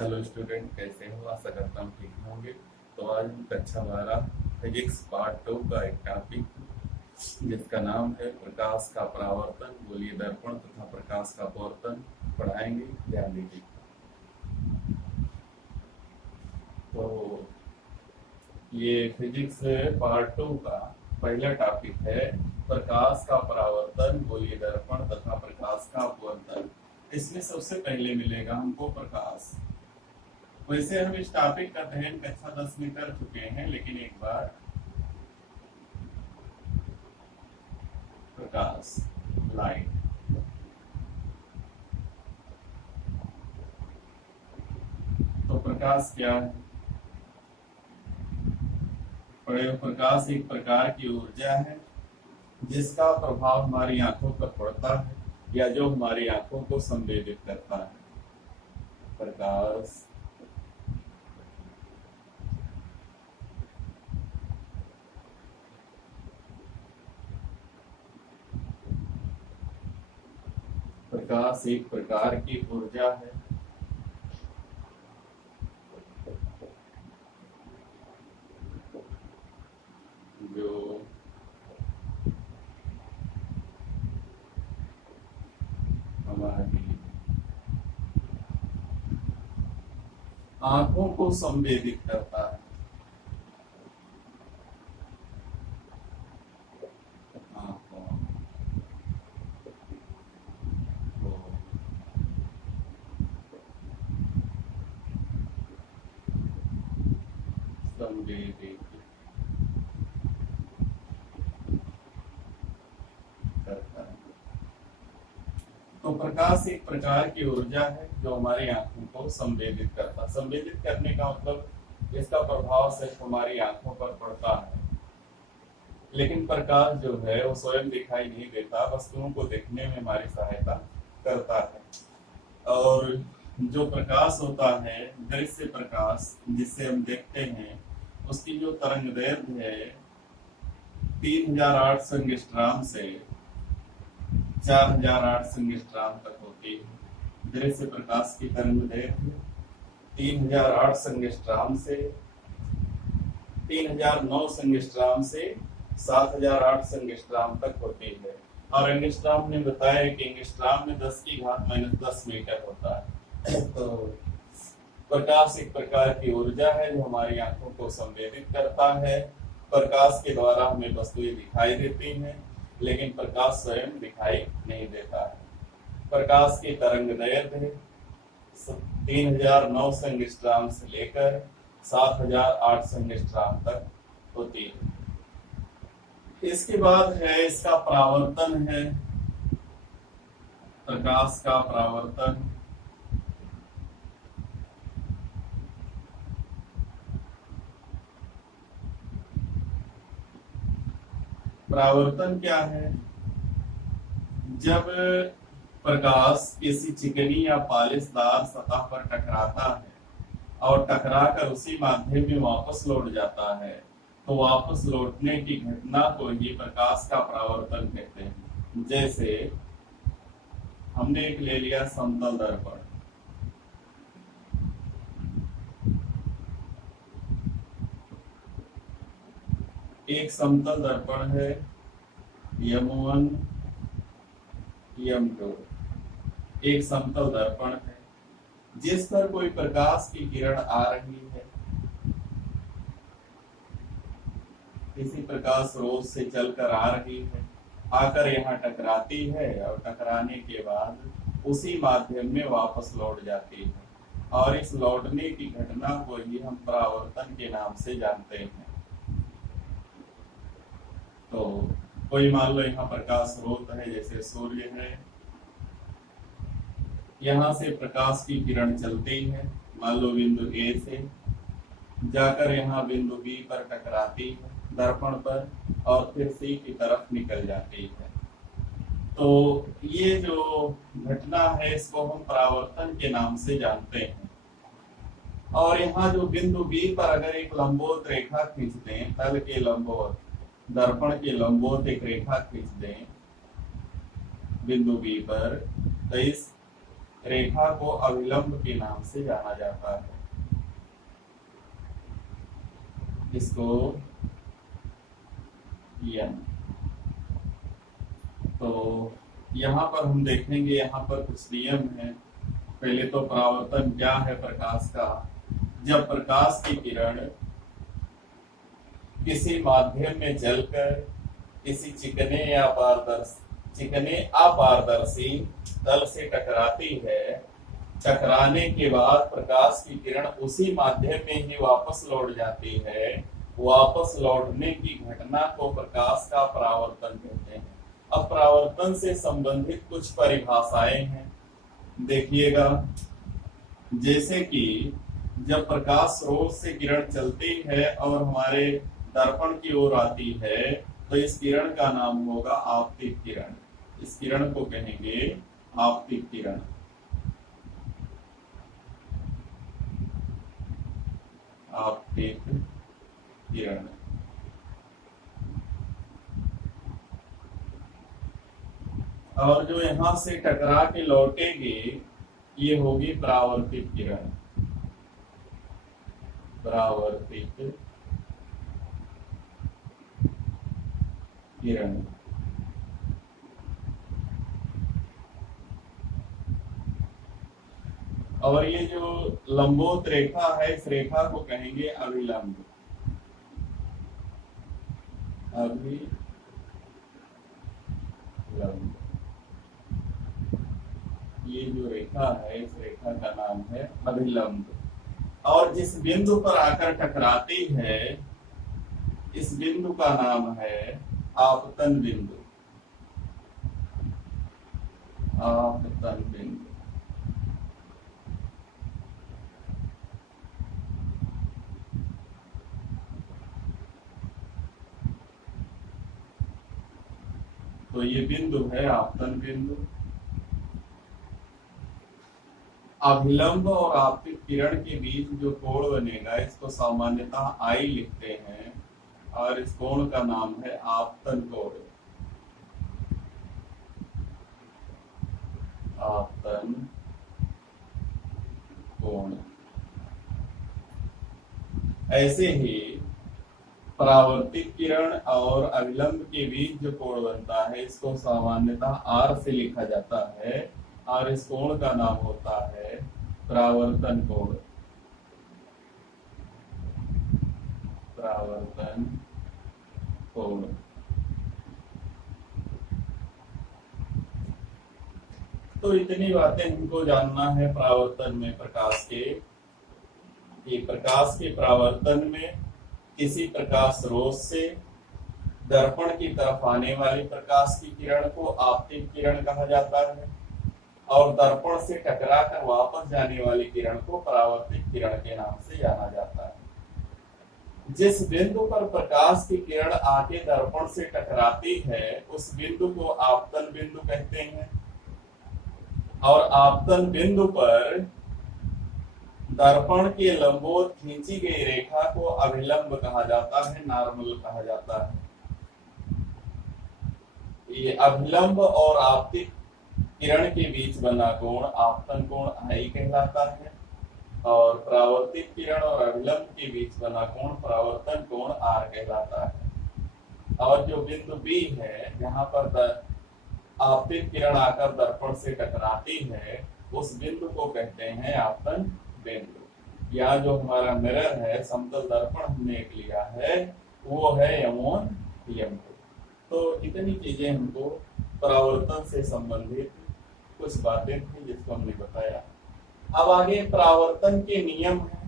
Hello student, कैसे हो? आशा करता हूँ ठीक होंगे। तो आज हम कक्षा 12 फिजिक्स पार्ट 2 का एक टॉपिक जिसका नाम है प्रकाश का परावर्तन, गोलीय दर्पण तथा प्रकाश का अपवर्तन पढ़ाएंगे। ध्यान दीजिए। तो ये फिजिक्स पार्ट 2 का पहला टॉपिक है प्रकाश का परावर्तन, गोलीय दर्पण तथा प्रकाश का अपवर्तन। इसमें सबसे पहले मिलेगा हमको प्रकाश। वैसे हम इस टॉपिक का अध्ययन कक्षा 10 में कर चुके हैं, लेकिन एक बार प्रकाश, लाइट। तो प्रकाश क्या है? प्रकाश एक प्रकार की ऊर्जा है जिसका प्रभाव हमारी आंखों पर पड़ता है या जो हमारी आंखों को संवेदित करता है। प्रकाश प्रकाश एक प्रकार की ऊर्जा है जो हमारी आंखों को संवेदित करता है। आंखों को संवेदित करता है। तो प्रकाश एक प्रकार की ऊर्जा है जो हमारी आंखों को संवेदित करता है। संवेदित करने का मतलब इसका प्रभाव सिर्फ हमारी आंखों पर पड़ता है, लेकिन प्रकाश जो है वो स्वयं दिखाई नहीं देता, वस्तुओं को देखने में हमारी सहायता करता है। और जो प्रकाश होता है, दृश्य प्रकाश जिससे हम देखते हैं, उसकी जो तरंग दैर्ध्य है 3008 सेंगस्ट्राम से 4008 सेंगस्ट्राम तक होती है। दृश्य प्रकाश की तरंग दैर्ध्य 3008 सेंगस्ट्राम से 3009 सेंगस्ट्राम से 7008 सेंगस्ट्राम तक होती है। और एंगस्ट्राम ने बताया कि एंगस्ट्राम में 10 की घात -10 मीटर होता है। तो प्रकाश एक प्रकार की ऊर्जा है जो हमारी आंखों को संवेदित करता है। प्रकाश के द्वारा हमें वस्तुएं दिखाई देती हैं, लेकिन प्रकाश स्वयं दिखाई नहीं देता है। प्रकाश की तरंग दैर्ध्य 3009 सेंगस्ट्राम से लेकर 7008 सेंगस्ट्राम तक होती है। इसके बाद है इसका परावर्तन है, प्रकाश का परावर्तन। परावर्तन क्या है? जब प्रकाश किसी चिकनी या पालिशदार सतह पर टकराता है और टकराकर उसी माध्यम में वापस लौट जाता है, तो वापस लौटने की घटना को ही प्रकाश का परावर्तन कहते हैं। जैसे हमने एक ले लिया समतल दर्पण। एक समतल दर्पण है M1 M2। एक समतल दर्पण है जिस पर कोई प्रकाश की किरण आ रही है, किसी प्रकाश स्रोत से चलकर आ रही है, आकर यहाँ टकराती है और टकराने के बाद उसी माध्यम में वापस लौट जाती है। और इस लौटने की घटना को ही हम परावर्तन के नाम से जानते हैं। तो कोई मान लो यहाँ प्रकाश स्रोत है, जैसे सूर्य है, यहाँ से प्रकाश की किरण चलती है, मान लो बिंदु A से जाकर यहाँ बिंदु B पर टकराती है दर्पण पर, और फिर C की तरफ निकल जाती है। तो ये जो घटना है इसको हम परावर्तन के नाम से जानते हैं। और यहाँ जो बिंदु B पर अगर एक लंबवत रेखा खींच दें, तल के लंबवत, दर्पण के लंबवत एक रेखा खींच दें बिंदु B पर, तो इस रेखा को अविलंब के नाम से जाना जाता है। इसको यन। तो यहाँ पर हम देखेंगे, यहाँ पर कुछ नियम है। पहले तो परावर्तन क्या है प्रकाश का। जब प्रकाश की किरण किसी माध्यम में जलकर किसी चिकने अपारदर्शी तल से टकराती है, टकराने के बाद प्रकाश की किरण उसी माध्यम में ही वापस लौट जाती है। वापस लौटने की घटना को प्रकाश का परावर्तन कहते हैं। अब परावर्तन से संबंधित कुछ परिभाषाएं हैं, देखिएगा। जैसे कि जब प्रकाश स्रोत से किरण चलती है और हमारे दर्पण की ओर आती है, तो इस किरण का नाम होगा आपतित किरण। इस किरण को कहेंगे आपतित किरण। आपतित किरण। और जो यहां से टकरा के लौटेगी, ये होगी परावर्तित किरण। परावर्तित किरण। और ये जो लंबोत रेखा है, इस रेखा को कहेंगे अभिलंब। अभिलंब। ये जो रेखा है, इस रेखा का नाम है अभिलंब। और जिस बिंदु पर आकर टकराती है, इस बिंदु का नाम है आपतन बिंदु। आपतन बिंदु। तो ये बिंदु है आपतन बिंदु। अभिलंब और आपतित किरण के बीच जो कोण बनेगा, इसको सामान्यतः आई लिखते हैं, और इस कोण का नाम है आपतन कोण। आपतन कोण। ऐसे ही परावर्तित किरण और अविलंब के बीच जो कोण बनता है, इसको सामान्यतः आर से लिखा जाता है, और इस कोण का नाम होता है परावर्तन कोण। परावर्तन कोण। तो इतनी बातें हमको जानना है परावर्तन में प्रकाश के। कि प्रकाश के परावर्तन में किसी प्रकाश स्रोत से दर्पण की तरफ आने वाली प्रकाश की किरण को आपतित किरण कहा जाता है, और दर्पण से टकरा कर वापस जाने वाली किरण को परावर्तित किरण के नाम से जाना जाता है। जिस बिंदु पर प्रकाश की किरण आके दर्पण से टकराती है, उस बिंदु को आपतन बिंदु कहते हैं। और आपतन बिंदु पर दर्पण के लंबोत खींची गई रेखा को अभिलंब कहा जाता है, नॉर्मल कहा जाता है। ये अभिलंब और आपतित किरण के बीच बना कोण आपतन कोण आई कहलाता है, और परावर्तित किरण और अभिलंब के बीच बना कोण परावर्तन कोण आर कहलाता है। और जो बिंदु बी है, जहां पर आपतित किरण आकर दर्पण से टकराती है, उस बिंदु को कहते हैं आपतन बिंदु। यहाँ जो हमारा मिरर है, समतल दर्पण हमने एक लिया है, वो है यमोन यम। तो इतनी चीजें हमको परावर्तन से संबंधित कुछ बातें थी जिसको हमने बताया। अब आगे परावर्तन के नियम है,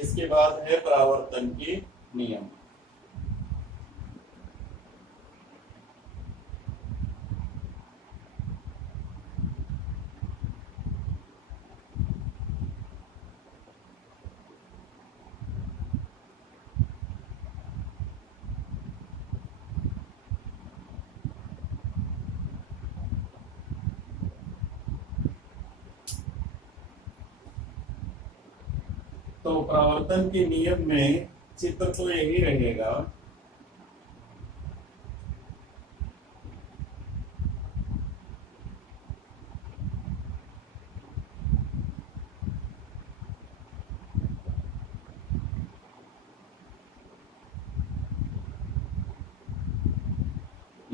इसके बाद है परावर्तन के नियम। तो परावर्तन के नियम में चित्र तो यही रहेगा।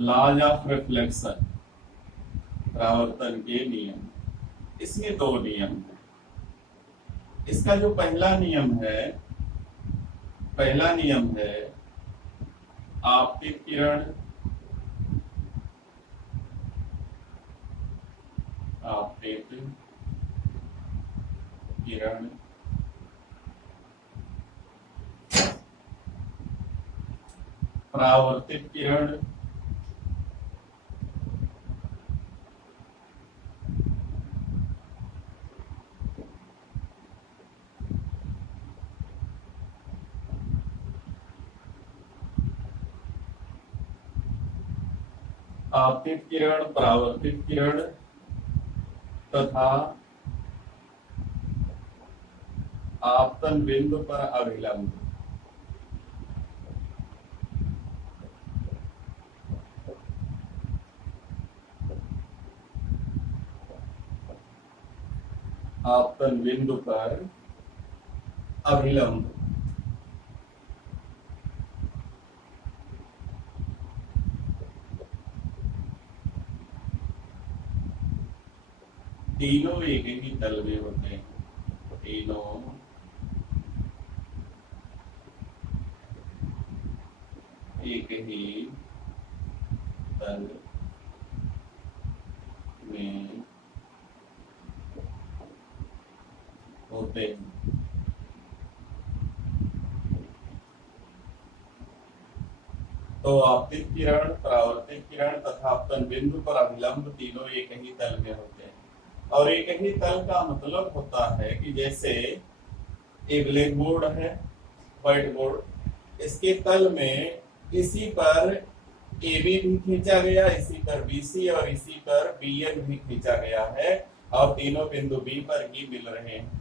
लॉज ऑफ रिफ्लेक्शन, परावर्तन के नियम। इसमें दो नियम है। इसका जो पहला नियम है आपतित किरण परावर्तित किरण आपतित किरण, परावर्तित किरण तथा आपतन बिंदु पर अभिलंब। आपतन बिंदु पर अभिलंब तीनों एक ही तल में होते हैं। तीनों एक ही तल में होते हैं। तो आपतित किरण, परावर्तित किरण तथा आपतन बिंदु पर अभिलंब तीनों एक ही तल में होते हैं। और एक ही तल का मतलब होता है कि जैसे एक ब्लैक बोर्ड है, व्हाइट बोर्ड, इसके तल में इसी पर AB भी खींचा गया, इसी पर BC और इसी पर BN भी खींचा गया है और तीनों बिंदु B पर ही मिल रहे हैं।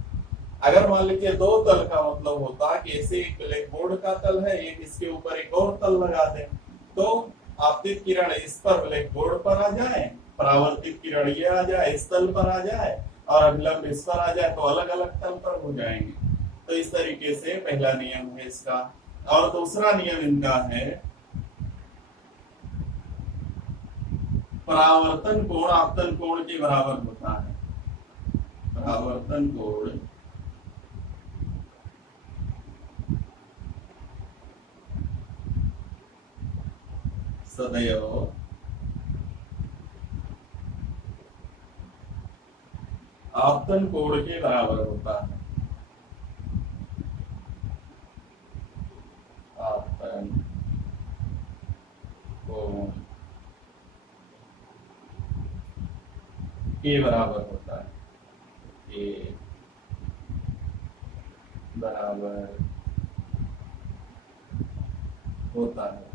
अगर मान लीजिए दो तल का मतलब होता कि ऐसे एक ब्लैक बोर्ड का तल है, एक इसके ऊपर एक और तल लगा दें, तो आपतित किरण इस पर ब्लैक बोर्ड पर आ जाए, परावर्तित किरण ये आ जाए, इस तल पर आ जाए और अभिलंब इस पर आ जाए, तो अलग अलग तल पर हो जाएंगे। तो इस तरीके से पहला नियम है इसका। और दूसरा नियम इनका है परावर्तन कोण आपतन कोण के बराबर होता है। परावर्तन कोण सदैव आपतन कोण के बराबर होता है। आपतन कोण के बराबर होता है। के बराबर होता है।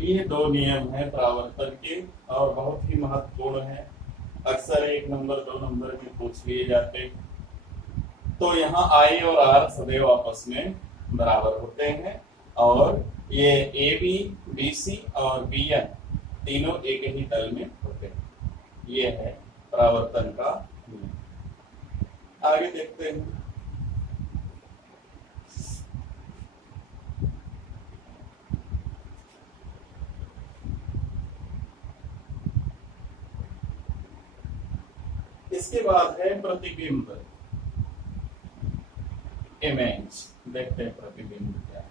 ये दो नियम है परावर्तन के और बहुत ही महत्वपूर्ण है। अक्सर 1 नंबर 2 नंबर में पूछ लिए जाते। तो यहाँ I और R सदैव आपस में बराबर होते हैं और ये AB, BC और BN तीनों एक ही तल में होते हैं। ये है परावर्तन का नियम। आगे देखते हैं। इसके बाद है प्रतिबिंब, इमेज। देखते हैं प्रतिबिंब क्या है।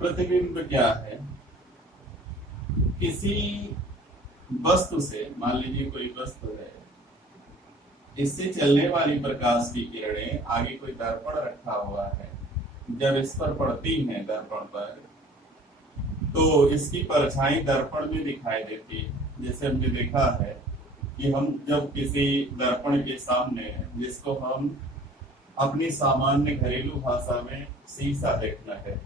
प्रतिबिंब क्या है? किसी वस्तु से, मान लीजिए कोई वस्तु है, इससे चलने वाली प्रकाश की किरणें आगे कोई दर्पण रखा हुआ है, जब इस पर पड़ती हैं दर्पण पर, तो इसकी परछाई दर्पण में दिखाई देती है। जैसे हमने देखा है कि हम जब किसी दर्पण के सामने, जिसको हम अपनी सामान्य घरेलू भाषा में शीशा देखना है,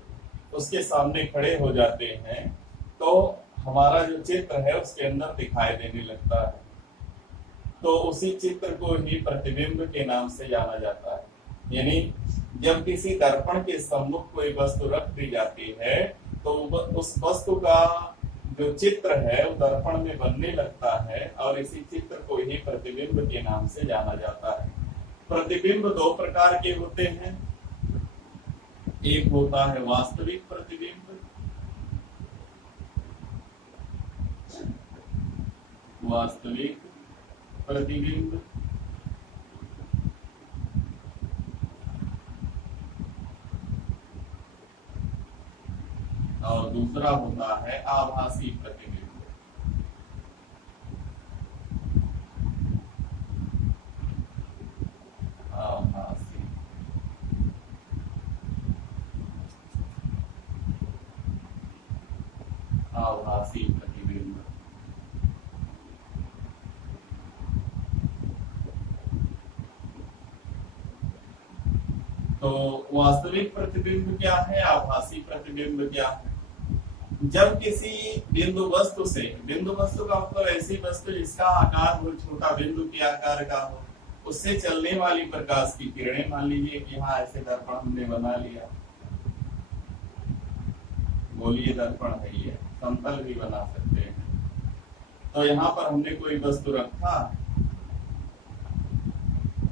उसके सामने खड़े हो जाते हैं तो हमारा जो चित्र है उसके अंदर दिखाई देने लगता है। तो उसी चित्र को ही प्रतिबिंब के नाम से जाना जाता है। यानी जब किसी दर्पण के सम्मुख कोई वस्तु रख दी जाती है तो उस वस्तु का जो चित्र है वो दर्पण में बनने लगता है और इसी चित्र को ही प्रतिबिंब के नाम से जाना जाता है। प्रतिबिंब दो प्रकार के होते हैं। एक होता है वास्तविक प्रतिबिंब, वास्तविक प्रतिबिंब, और दूसरा होता है आभासी प्रतिबिंब। आभासी, आभासी प्रतिबिंब। तो वास्तविक प्रतिबिंब क्या है, आभासी प्रतिबिंब क्या है? जब किसी बिंदु वस्तु से, बिंदु वस्तु का मतलब ऐसी वस्तु जिसका आकार हो छोटा बिंदु के आकार का हो, उससे चलने वाली प्रकाश की किरणें, मान लीजिए कि हाँ ऐसे दर्पण हमने बना लिया, गोलीय दर्पण है ये, समतल भी बना सकते हैं। तो यहाँ पर हमने कोई वस्तु रखा,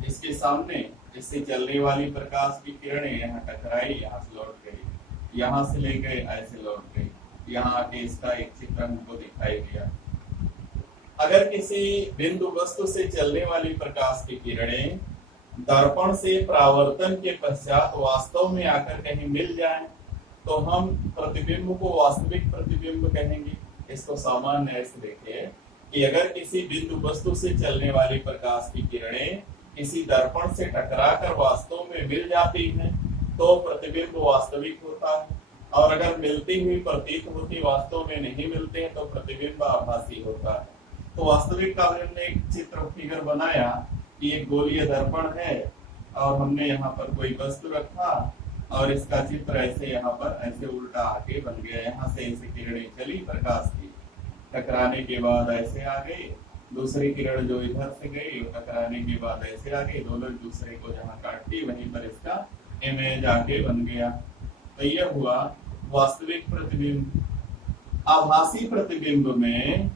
इसके सामने, इससे चलने वाली प्रकाश की किरणें यहाँ टकराई, यहाँ से लौट गई, यहाँ से ले गए ऐसे लौट गई, यहाँ आके इसका एक चित्र हमको दिखाई दिया। अगर किसी बिंदु वस्तु से चलने वाली प्रकाश की किरणें दर्पण से परावर्तन के पश्चात वास्तव में आकर कहीं मिल जाएं, तो हम प्रतिबिंब को वास्तविक प्रतिबिंब कहेंगे। इसको सामान्य ऐसे देखिए कि अगर किसी बिंदु वस्तु से चलने वाली प्रकाश की किरणें किसी दर्पण से टकराकर वास्तव में मिल जाती हैं तो प्रतिबिंब वास्तविक होता है, और अगर मिलती हुई प्रतीत होती वास्तव में नहीं मिलते हैं तो प्रतिबिंब आभासी होता है। तो वास्तविक का हमने एक चित्र फिगर बनाया कि एक गोलीय दर्पण है और हमने यहाँ पर कोई वस्तु रखा और इसका चित्र ऐसे यहाँ पर ऐसे उल्टा आके बन गया। यहाँ से ऐसे किरणें चली प्रकाश की, टकराने के बाद ऐसे आ गई, दूसरी किरण जो इधर से गई टकराने के बाद ऐसे आ गई, दोनों दूसरे को जहाँ काटती वहीं पर इसका इमेज आके बन गया। तो यह हुआ वास्तविक प्रतिबिंब। आभासी प्रतिबिंब में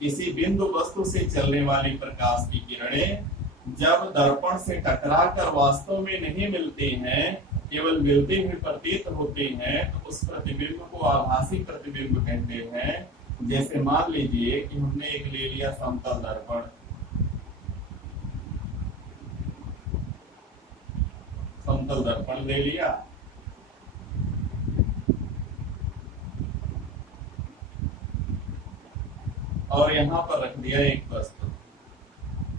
किसी बिंदु वस्तु से चलने वाली प्रकाश की किरणें जब दर्पण से टकराकर वास्तव में नहीं मिलती हैं, केवल मिलती हुई प्रतीत होती हैं, तो उस प्रतिबिंब को आभासी प्रतिबिंब कहते हैं। जैसे मान लीजिए कि हमने एक ले लिया समतल दर्पण, समतल दर्पण ले लिया, और यहाँ पर रख दिया एक वस्तु,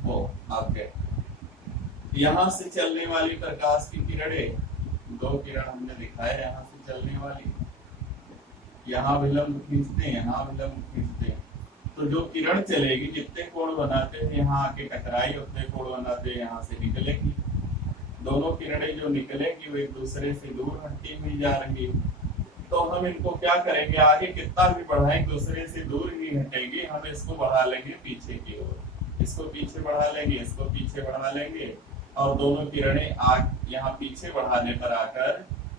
वो आपके यहाँ से चलने वाली प्रकाश की किरणें, दो किरण हमने दिखाए यहाँ से चलने वाली, यहाँ विलंब खींचते हैं, यहाँ विलंब खींचते हैं, तो जो किरण चलेगी जितने कोण बनाते हैं यहाँ आके टकराई उतने कोण बनाते हैं यहाँ से निकलेगी। दोनों किरणें जो निकलेंगी वो एक दूसरे से दूर हटती हुई जा रही है। तो हम इनको क्या करेंगे, आगे कितना भी बढ़ाएं दूसरे से दूर ही हटेंगे, हम इसको बढ़ा लेंगे पीछे की ओर, इसको पीछे बढ़ा लेंगे, इसको पीछे बढ़ा लेंगे, और दोनों किरणें आग यहाँ पीछे बढ़ाने पर आकर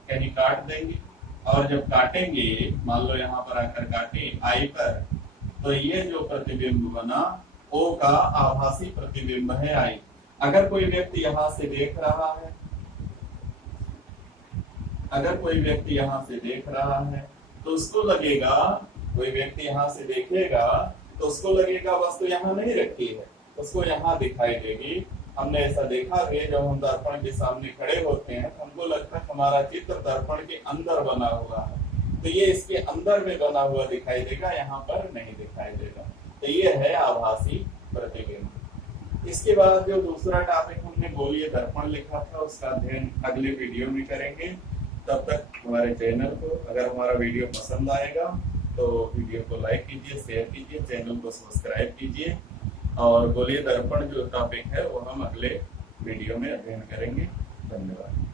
कहीं काट देंगे। और जब काटेंगे, मान लो यहाँ पर आकर काटे आई पर, तो ये जो प्रतिबिंब बना ओ का आभासी प्रतिबिंब है आई। अगर कोई व्यक्ति यहाँ से देख रहा है, अगर कोई व्यक्ति यहाँ से देख रहा है तो उसको लगेगा, कोई व्यक्ति यहाँ से देखेगा तो उसको लगेगा वस्तु यहाँ नहीं रखी है, उसको यहाँ दिखाई देगी। हमने ऐसा देखा है, जब हम दर्पण के सामने खड़े होते हैं तो हमको लगता है हमारा चित्र दर्पण के अंदर बना हुआ है, तो ये इसके अंदर में बना हुआ दिखाई देगा, यहाँ पर नहीं दिखाई देगा। तो ये है आभासी प्रतिबिंब। इसके बाद जो दूसरा टॉपिक हमने गोलीय दर्पण लिखा था उसका अध्ययन अगले वीडियो में करेंगे। तब तक हमारे चैनल को, अगर हमारा वीडियो पसंद आएगा तो वीडियो को लाइक कीजिए, शेयर कीजिए, चैनल को सब्सक्राइब कीजिए और गोलीय दर्पण जो टॉपिक है वो हम अगले वीडियो में अध्ययन करेंगे। धन्यवाद।